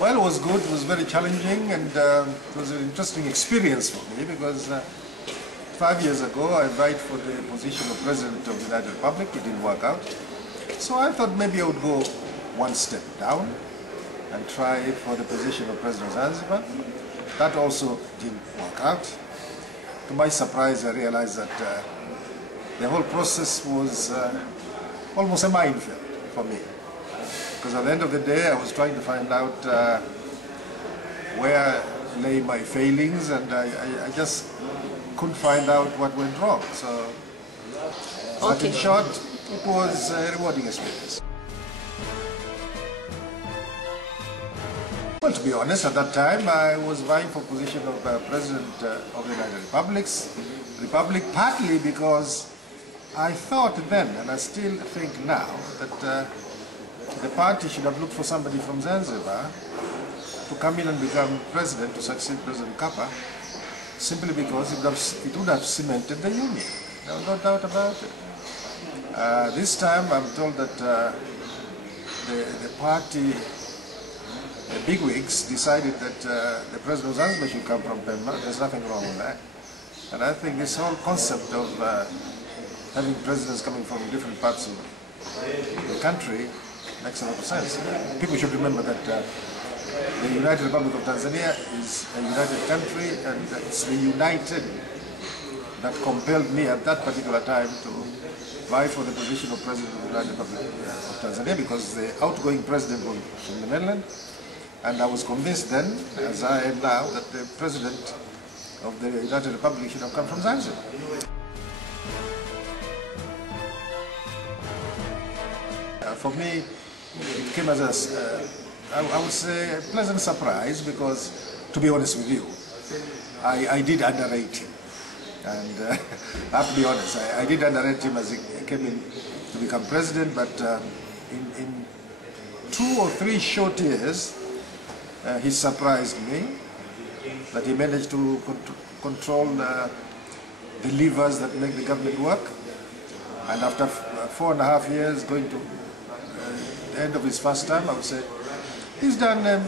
Well, it was good. It was very challenging, and it was an interesting experience for me because 5 years ago I applied for the position of President of the United Republic. It didn't work out. So I thought maybe I would go one step down and try for the position of President of Zanzibar. That also didn't work out. To my surprise, I realized that the whole process was almost a minefield for me. Because at the end of the day, I was trying to find out where lay my failings, and I just couldn't find out what went wrong. So, but in short, it was a rewarding experience. Well, to be honest, at that time, I was vying for position of President of the United Republic, partly because I thought then, and I still think now, that the party should have looked for somebody from Zanzibar to come in and become president, to succeed President Kapa, simply because it would have cemented the union. There was no doubt about it. This time I'm told that the party, the bigwigs, decided that the president of Zanzibar should come from Pemba. There's nothing wrong with that. And I think this whole concept of having presidents coming from different parts of the country makes a lot of sense. People should remember that the United Republic of Tanzania is a united country, and it's the united that compelled me at that particular time to vie for the position of President of the United Republic of Tanzania, because the outgoing president was from the mainland, and I was convinced then, as I am now, that the President of the United Republic should have come from Zanzibar. For me, it came as a, I would say, a pleasant surprise, because, to be honest with you, I did underrate him. And I have to be honest, I did underrate him as he came in to become president, but in 2 or 3 short years, he surprised me that he managed to control the levers that make the government work. And after 4.5 years, going to the end of his first term, I would say, he's done a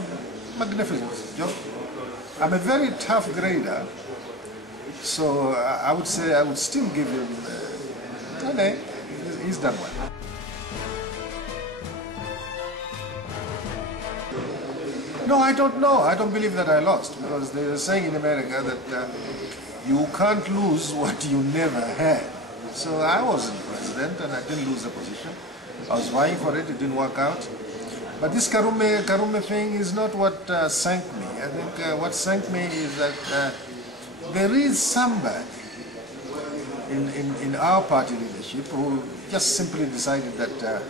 magnificent job. I'm a very tough grader, so I would say I would still give him, okay, he's done well. No, I don't know. I don't believe that I lost, because they are saying in America that you can't lose what you never had. So I wasn't president and I didn't lose the position. I was vying for it, it didn't work out. But this Karume thing is not what sank me. I think what sank me is that there is somebody in our party leadership who just simply decided that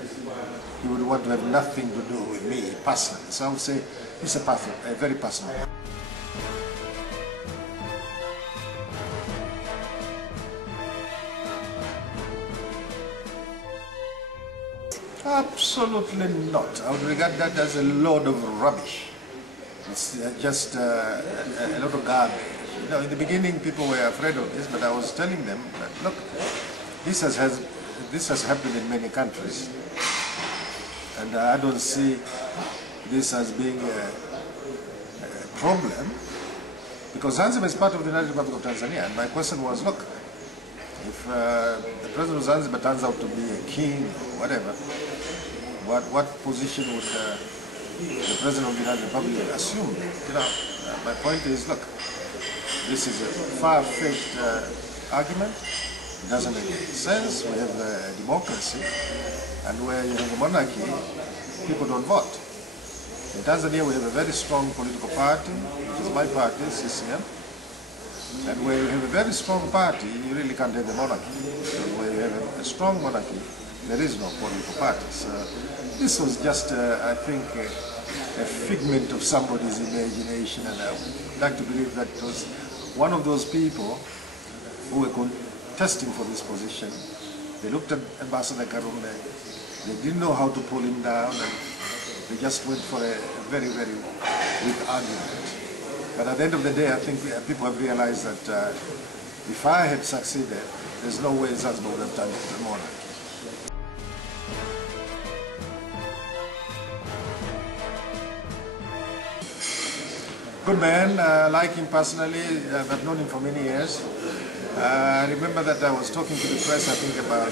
he would want to have nothing to do with me personally. So I would say it's a very personal. Absolutely not. I would regard that as a load of rubbish. It's just a lot of garbage. You know, in the beginning, people were afraid of this, but I was telling them that, look, this has happened in many countries, and I don't see this as being a problem, because Zanzibar is part of the United Republic of Tanzania. And my question was, look, if the President of Zanzibar turns out to be a king or whatever, what position would the President of the United Republic assume? You know, my point is, look, this is a far-fetched argument. It doesn't make any sense. We have a democracy, and where you have a monarchy, people don't vote. In Tanzania, we have a very strong political party, which is my party, CCM. And where you have a very strong party, you really can't have a monarchy. So where you have a strong monarchy, there is no political party. So this was just, I think, a figment of somebody's imagination, and I would like to believe that it was one of those people who were contesting for this position. They looked at Ambassador Karume, they didn't know how to pull him down, and they just went for a very, very weak argument. But at the end of the day, I think people have realized that if I had succeeded, there's no way Zanzibar would have turned into a monarchy. Good man, I like him personally. I've known him for many years. I remember that I was talking to the press, I think about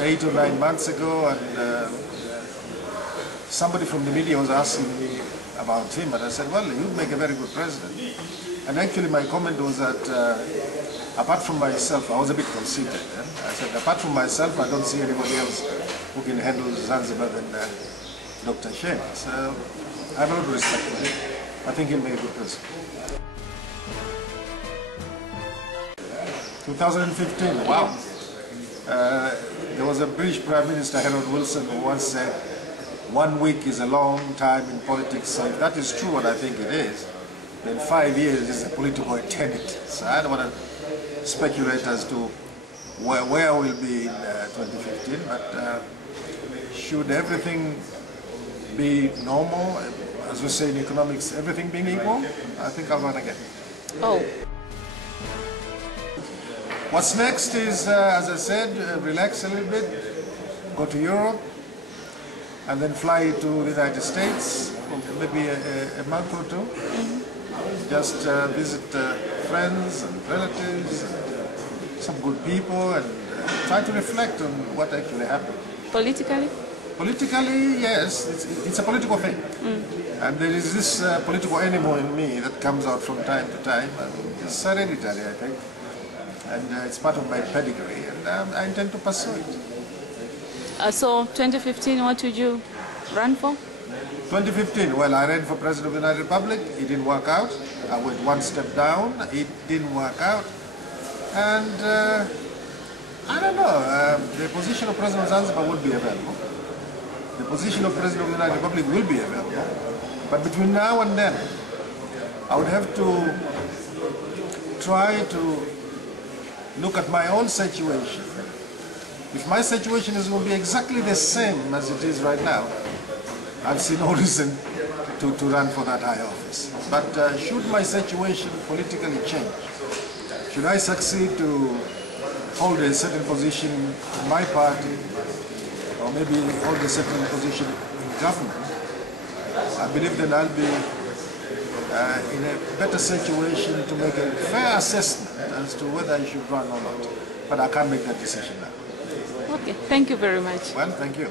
8 or 9 months ago, and somebody from the media was asking me about him, and I said, well, you'd make a very good president. And actually my comment was that apart from myself, I was a bit conceited. I said, apart from myself, I don't see anybody else who can handle Zanzibar than Dr. Sheikh. So I have a lot of respect for him. I think he'll make a good president. 2015, wow. There was a British Prime Minister, Harold Wilson, who once said, 1 week is a long time in politics. So if that is true, and I think it is, then 5 years is a political eternity. So I don't want to speculate as to where we'll be in 2015, but should everything be normal, as we say in economics, everything being equal, I think I'll run again. Oh. What's next is, as I said, relax a little bit, go to Europe, and then fly to the United States for maybe a month or two. Just visit friends and relatives, and some good people, and try to reflect on what actually happened. Politically? Politically, yes, it's a political thing. And there is this political animal in me that comes out from time to time. It's hereditary, I think. And it's part of my pedigree, and I intend to pursue it. So 2015, what would you run for? 2015, well, I ran for President of the United Republic. It didn't work out. I went one step down. It didn't work out. And I don't know, the position of President of Zanzibar would be available. The position of President of the United Republic will be available. But between now and then, I would have to try to look at my own situation. If my situation is going to be exactly the same as it is right now, I see no reason to run for that high office. But should my situation politically change, should I succeed to hold a certain position in my party, or maybe hold a certain position in government, I believe that I'll be in a better situation to make a fair assessment as to whether I should run or not. But I can't make that decision now. Okay, thank you very much. Well, thank you.